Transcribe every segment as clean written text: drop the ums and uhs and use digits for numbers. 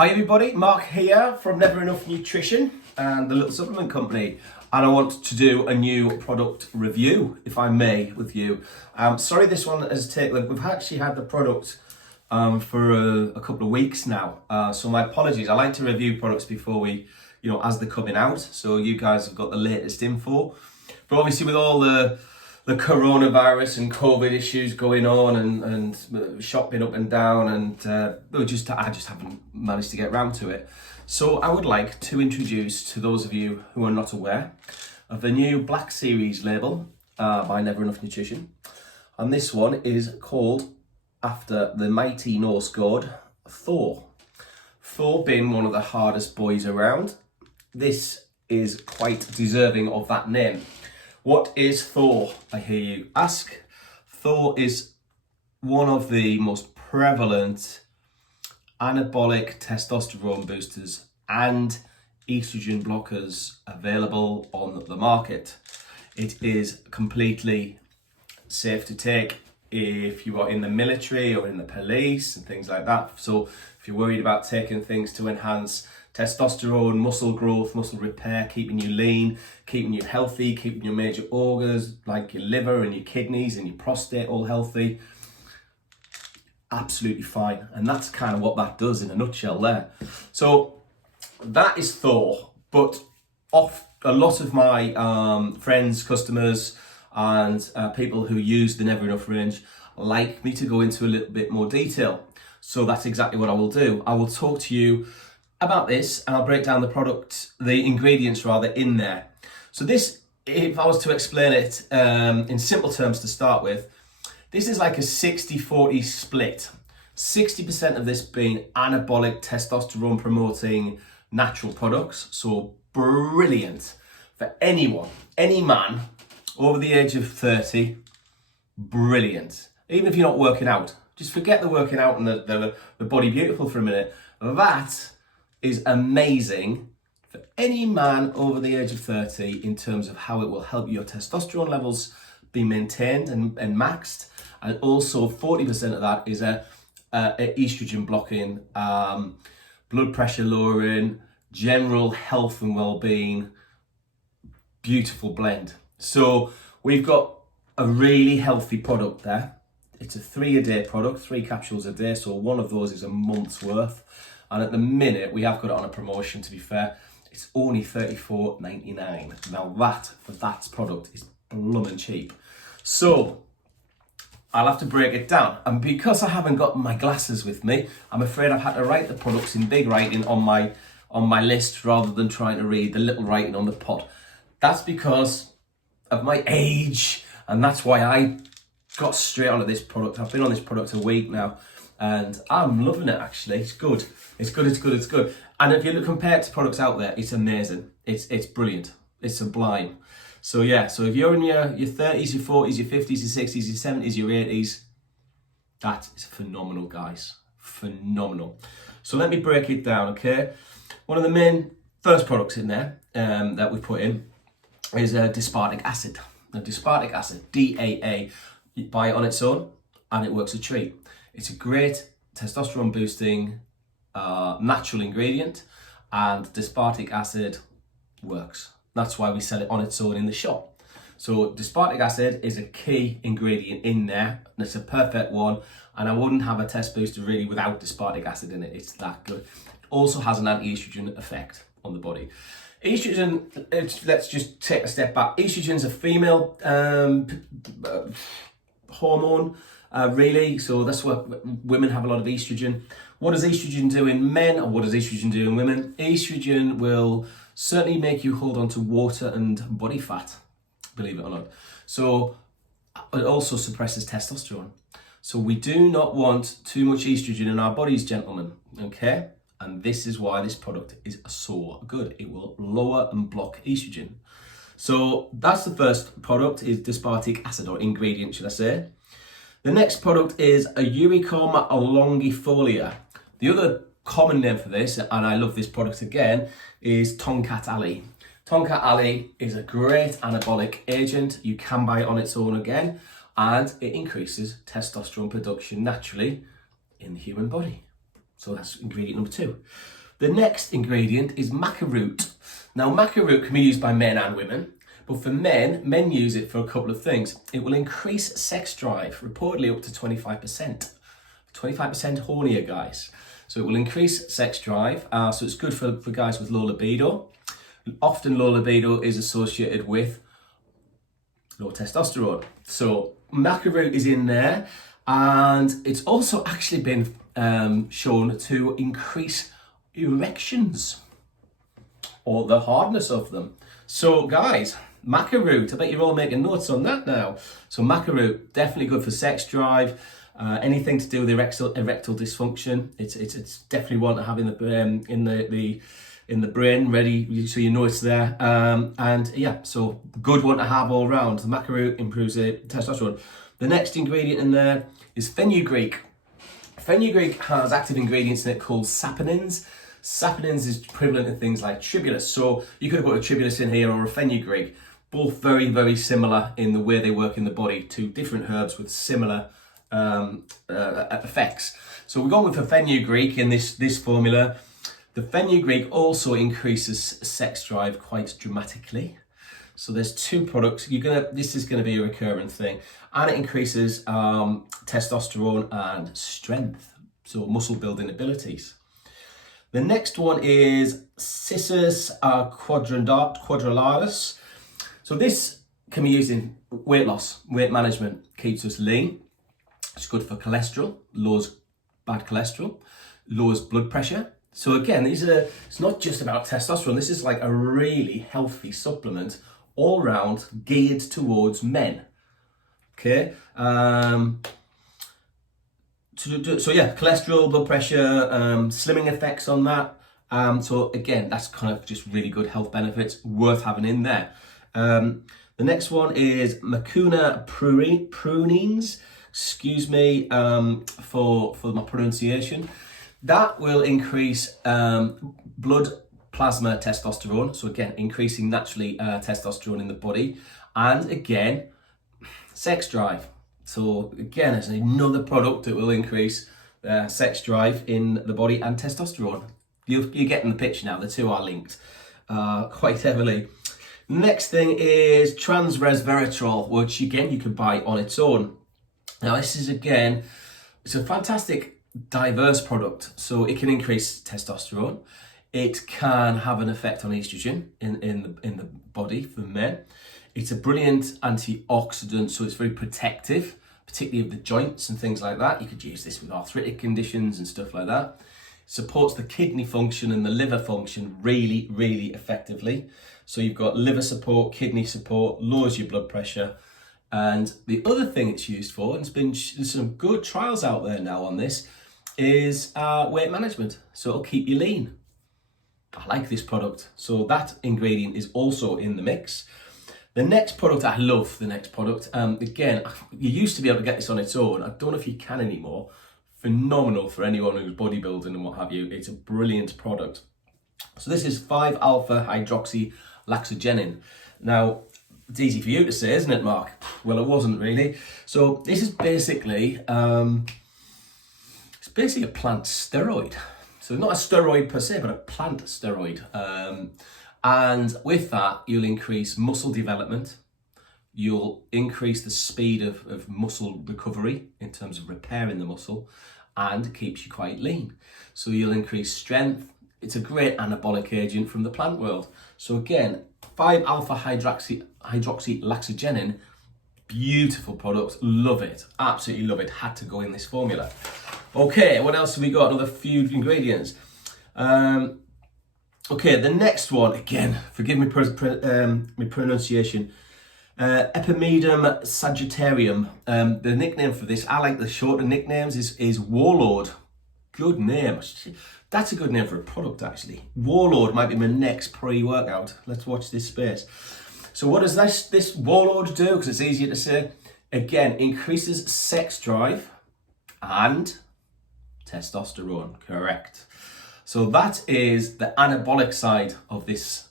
Hi everybody, Mark here from Never Enough Nutrition and the Little Supplement Company, and I want to do a new product review, if I may, with you. Sorry this one has taken, we've actually had the product for a couple of weeks now, so my apologies. I like to review products before we, as they're coming out, so you guys have got the latest info. But obviously with all the coronavirus and COVID issues going on and shopping up and down, and I just haven't managed to get around to it. So I would like to introduce to those of you who are not aware of the new Black Series label by Never Enough Nutrition. And this one is called after the mighty Norse god Thor. Thor being one of the hardest boys around, this is quite deserving of that name. What is THOR, I hear you ask? THOR is one of the most prevalent anabolic testosterone boosters and estrogen blockers available on the market. It is completely safe to take if you are in the military or in the police and things like that. So if you're worried about taking things to enhance testosterone, muscle growth, muscle repair, keeping you lean, keeping you healthy, keeping your major organs like your liver and your kidneys and your prostate all healthy, absolutely fine. And that's kind of what that does in a nutshell there. So that is THOR, but a lot of my friends, customers and people who use the Never Enough range like me to go into a little bit more detail. So that's exactly what I will do. I will talk to you about this and I'll break down the product, the ingredients rather, in there. So this, if I was to explain it in simple terms to start with, this is like a 60-40 split. 60% of this being anabolic testosterone promoting natural products. So brilliant for anyone, any man over the age of 30, brilliant. Even if you're not working out, just forget the working out and the body beautiful for a minute. That is amazing for any man over the age of 30 in terms of how it will help your testosterone levels be maintained and maxed. And also 40% of that is a estrogen blocking, blood pressure lowering, general health and well-being, beautiful blend. So we've got a really healthy product there. It's a 3-a-day product, 3 capsules a day. So one of those is a month's worth. And at the minute, we have got it on a promotion, to be fair. It's only $34.99. Now that product is bloomin' cheap. So I'll have to break it down. And because I haven't got my glasses with me, I'm afraid I've had to write the products in big writing on my list rather than trying to read the little writing on the pot. That's because of my age, and that's why I got straight onto this product. I've been on this product a week now, and I'm loving it actually. It's good. It's good. And if you look compared to products out there, it's amazing. It's brilliant. It's sublime. So yeah, so if you're in your 30s, your 40s, your 50s, your 60s, your 70s, your 80s, that is phenomenal, guys. Phenomenal. So let me break it down, okay? One of the main first products in there that we put in is dispartic acid. Now, dispartic acid, DAA, you buy it on its own and it works a treat. It's a great testosterone boosting natural ingredient, and dispartic acid works. That's why we sell it on its own in the shop. So dispartic acid is a key ingredient in there, and it's a perfect one. And I wouldn't have a test booster really without dispartic acid in it. It's that good. It also has an anti-estrogen effect on the body. Estrogen, let's just take a step back. Estrogen is a female hormone, really. So that's what women have, a lot of estrogen. What does estrogen do in men, or what does estrogen do in women? Estrogen will certainly make you hold on to water and body fat, believe it or not. So it also suppresses testosterone. So we do not want too much estrogen in our bodies, gentlemen, okay? And this is why this product is so good. It will lower and block estrogen. So that's the first product, is dispartic acid, or ingredient, should I say. The next product is a Uricum longifolia. The other common name for this, and I love this product again, is Tonkat Ali. Tonkat Ali is a great anabolic agent. You can buy it on its own again, and it increases testosterone production naturally in the human body. So that's ingredient number 2. The next ingredient is maca root. Now, maca root can be used by men and women, but for men use it for a couple of things. It will increase sex drive, reportedly up to 25%. 25% hornier, guys. So it will increase sex drive, so it's good for guys with low libido. Often low libido is associated with low testosterone. So maca root is in there, and it's also actually been shown to increase erections or the hardness of them. So guys, maca root, I bet you're all making notes on that now. So maca root, definitely good for sex drive, anything to do with erectile dysfunction. It's definitely one to have in the brain ready, so you know it's there. And yeah, so good one to have all round. The maca root improves the testosterone. The next ingredient in there is fenugreek. Fenugreek has active ingredients in it called saponins. Saponins is prevalent in things like tribulus. So you could have put a tribulus in here or a fenugreek. Both very, very similar in the way they work in the body, to different herbs with similar effects. So we're going with fenugreek in this formula. The fenugreek also increases sex drive quite dramatically. So there's 2 products. This is going to be a recurring thing, and it increases testosterone and strength, so muscle building abilities. The next one is Cissus quadralaris. So this can be used in weight loss, weight management, keeps us lean. It's good for cholesterol, lowers bad cholesterol, lowers blood pressure. So again, it's not just about testosterone. This is like a really healthy supplement all round, geared towards men. Okay. So yeah, cholesterol, blood pressure, slimming effects on that. So again, that's kind of just really good health benefits, worth having in there. The next one is Mucuna prunings. Excuse me for my pronunciation. That will increase blood plasma testosterone. So again, increasing naturally testosterone in the body. And again, sex drive. So again, it's another product that will increase sex drive in the body and testosterone. You're getting the picture now. The 2 are linked quite heavily. Next thing is transresveratrol, which again, you can buy on its own. Now this is, again, it's a fantastic diverse product. So it can increase testosterone. It can have an effect on estrogen in the body for men. It's a brilliant antioxidant, so it's very protective, particularly of the joints and things like that. You could use this with arthritic conditions and stuff like that. Supports the kidney function and the liver function really, really effectively. So you've got liver support, kidney support, lowers your blood pressure. And the other thing it's used for, and there's some good trials out there now on this, is weight management. So it'll keep you lean. I like this product. So that ingredient is also in the mix. The next product, I love the next product. Again, you used to be able to get this on its own. I don't know if you can anymore. Phenomenal for anyone who's bodybuilding and what have you. It's a brilliant product. So this is 5-alpha hydroxylaxogenin. Now, it's easy for you to say, isn't it, Mark? Well, it wasn't really. So this is basically, a plant steroid. So not a steroid per se, but a plant steroid. And with that, you'll increase muscle development. You'll increase the speed of muscle recovery in terms of repairing the muscle, and it keeps you quite lean. So you'll increase strength. It's a great anabolic agent from the plant world. So again, 5-alpha hydroxylaxogenin, beautiful product, love it, absolutely love it, had to go in this formula. Okay, what else have we got? Another few ingredients. Okay, the next one, again, forgive me my pronunciation, Epimedium sagittarium. The nickname for this, I like the shorter nicknames, is Warlord. Good name. That's a good name for a product, actually. Warlord might be my next pre-workout. Let's watch this space. So what does this Warlord do? Because it's easier to say. Again, increases sex drive and testosterone, correct. So that is the anabolic side of this,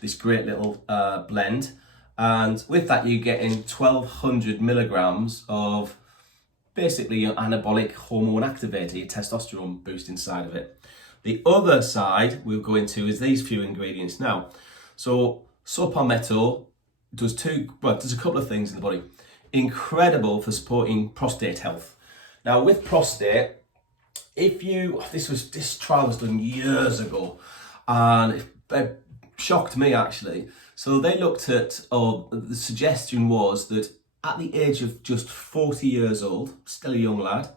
this great little blend. And with that, you're getting 1,200 milligrams of basically your anabolic hormone activator, your testosterone boost inside of it. The other side we'll go into is these few ingredients now. So saw palmetto does a couple of things in the body. Incredible for supporting prostate health. Now with prostate, this trial was done years ago, and it shocked me actually. So they looked at, the suggestion was that at the age of just 40 years old, still a young lad,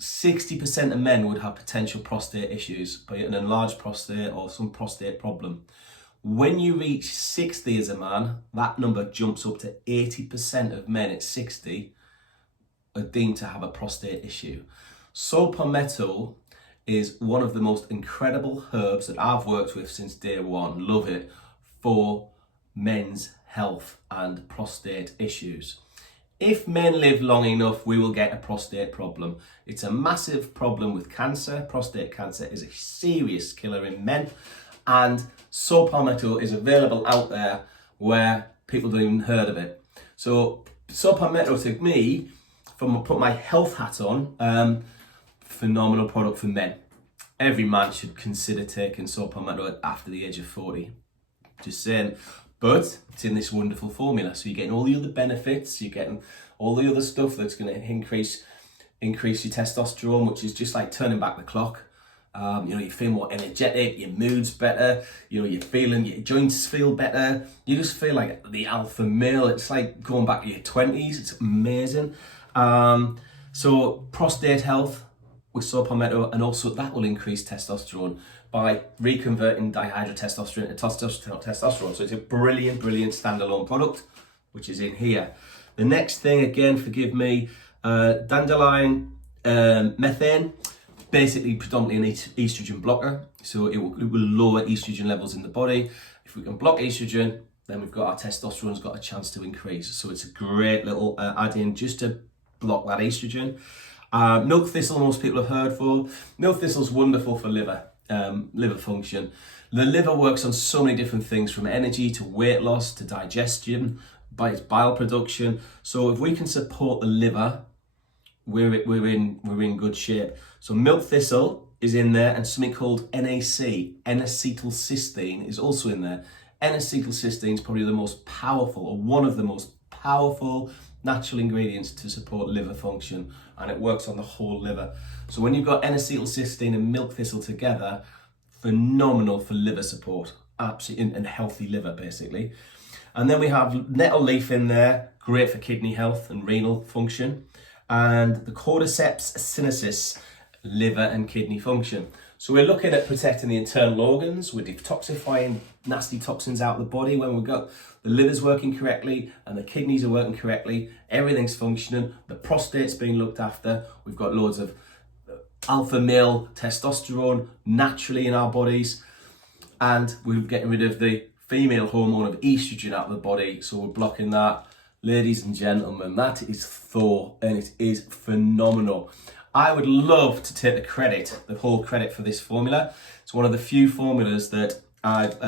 60% of men would have potential prostate issues, be it an enlarged prostate or some prostate problem. When you reach 60 as a man, that number jumps up to 80% of men at 60 are deemed to have a prostate issue. Saw palmetto is one of the most incredible herbs that I've worked with since day one. Love it for men's health and prostate issues. If men live long enough, we will get a prostate problem. It's a massive problem with cancer. Prostate cancer is a serious killer in men, and saw palmetto is available out there where people don't even heard of it. So saw palmetto, to me, put my health hat on, phenomenal product for men. Every man should consider taking saw palmetto after the age of 40. Just saying. But it's in this wonderful formula, so you're getting all the other benefits, you're getting all the other stuff that's going to increase your testosterone, which is just like turning back the clock. You feel more energetic, your mood's better, your joints feel better, you just feel like the alpha male. It's like going back to your 20s, it's amazing. So prostate health with saw palmetto, and also that will increase testosterone by reconverting dihydrotestosterone to testosterone. So it's a brilliant standalone product, which is in here. The next thing, again, forgive me, dandelion methane, basically predominantly an estrogen blocker. So it will lower estrogen levels in the body. If we can block estrogen, then we've got our testosterone's got a chance to increase. So it's a great little add-in just to block that estrogen. Milk thistle, most people have heard for. Milk thistle's wonderful for liver function. The liver works on so many different things, from energy to weight loss to digestion, by its bile production. So if we can support the liver, we're in good shape. So milk thistle is in there, and something called NAC, N-acetylcysteine, is also in there. N-acetylcysteine is probably the most powerful, or one of the most powerful natural ingredients to support liver function, and it works on the whole liver. So when you've got N-acetylcysteine and milk thistle together, phenomenal for liver support, absolutely, and healthy liver basically. And then we have nettle leaf in there, great for kidney health and renal function, and the cordyceps sinensis, liver and kidney function. So we're looking at protecting the internal organs, we're detoxifying nasty toxins out of the body when we've got the liver's working correctly and the kidneys are working correctly, everything's functioning, the prostate's being looked after, we've got loads of alpha male testosterone naturally in our bodies, and we're getting rid of the female hormone of estrogen out of the body, so we're blocking that. Ladies and gentlemen, that is THOR, and it is phenomenal. I would love to take the whole credit for this formula. It's one of the few formulas that I've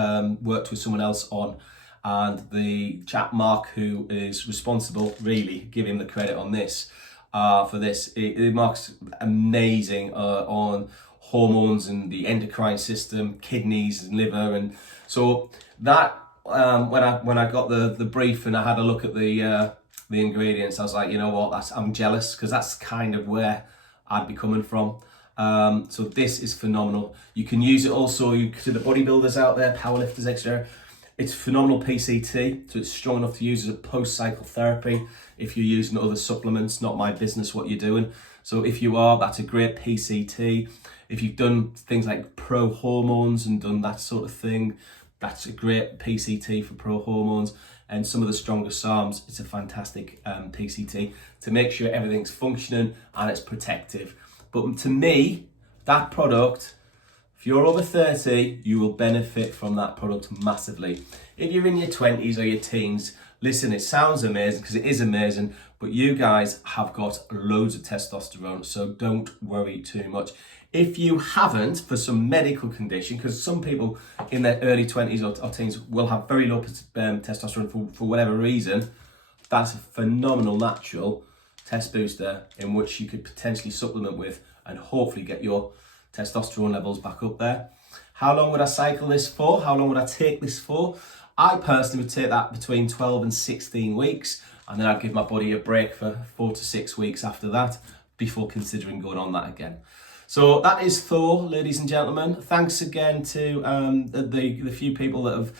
worked with someone else on, and the chap Mark, who is responsible, really give him the credit on this. For this, Mark's amazing on hormones and the endocrine system, kidneys and liver, and so that when I got the brief and I had a look at the ingredients, I was like, you know what, I'm jealous, because that's kind of where I'd be coming from. So this is phenomenal. You can use it also to the bodybuilders out there, powerlifters, etc. It's phenomenal PCT, so it's strong enough to use as a post-cycle therapy if you're using other supplements. Not my business what you're doing. So if you are, that's a great PCT. If you've done things like pro hormones and done that sort of thing, that's a great PCT for pro hormones. And some of the stronger SARMs, it's a fantastic PCT to make sure everything's functioning and it's protective. But to me, that product, if you're over 30, you will benefit from that product massively. If you're in your 20s or your teens, listen, it sounds amazing, because it is amazing, but you guys have got loads of testosterone, so don't worry too much. If you haven't, for some medical condition, because some people in their early 20s or teens will have very low testosterone for whatever reason, that's a phenomenal natural test booster in which you could potentially supplement with and hopefully get your testosterone levels back up there. How long would I cycle this for? How long would I take this for? I personally would take that between 12 and 16 weeks, and then I'd give my body a break for 4 to 6 weeks after that before considering going on that again. So that is THOR, ladies and gentlemen. Thanks again to the few people that have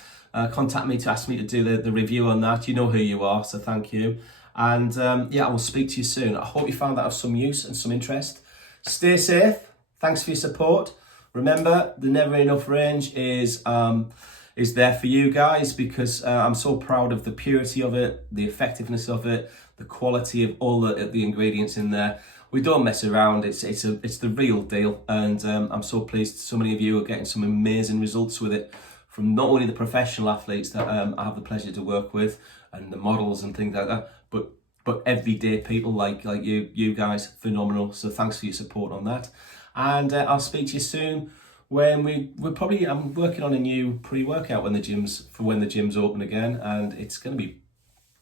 contacted me to ask me to do the review on that. You know who you are, so thank you. And yeah, I will speak to you soon. I hope you found that of some use and some interest. Stay safe. Thanks for your support. Remember, the Never Enough range is there for you guys, because I'm so proud of the purity of it, the effectiveness of it, the quality of all the ingredients in there. We don't mess around. It's the real deal, and I'm so pleased so many of you are getting some amazing results with it, from not only the professional athletes that I have the pleasure to work with and the models and things like that, but everyday people like you guys. Phenomenal. So thanks for your support on that, and I'll speak to you soon when I'm working on a new pre-workout when the gyms open again, and it's going to be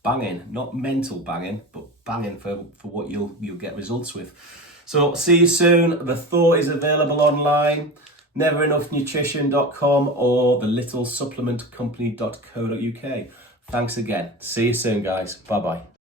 banging, not mental banging, but banging for what you'll get results with. So see you soon. The THOR is available online, neverenoughnutrition.com or thelittle supplement company.co.uk. Thanks again. See you soon, guys. Bye bye.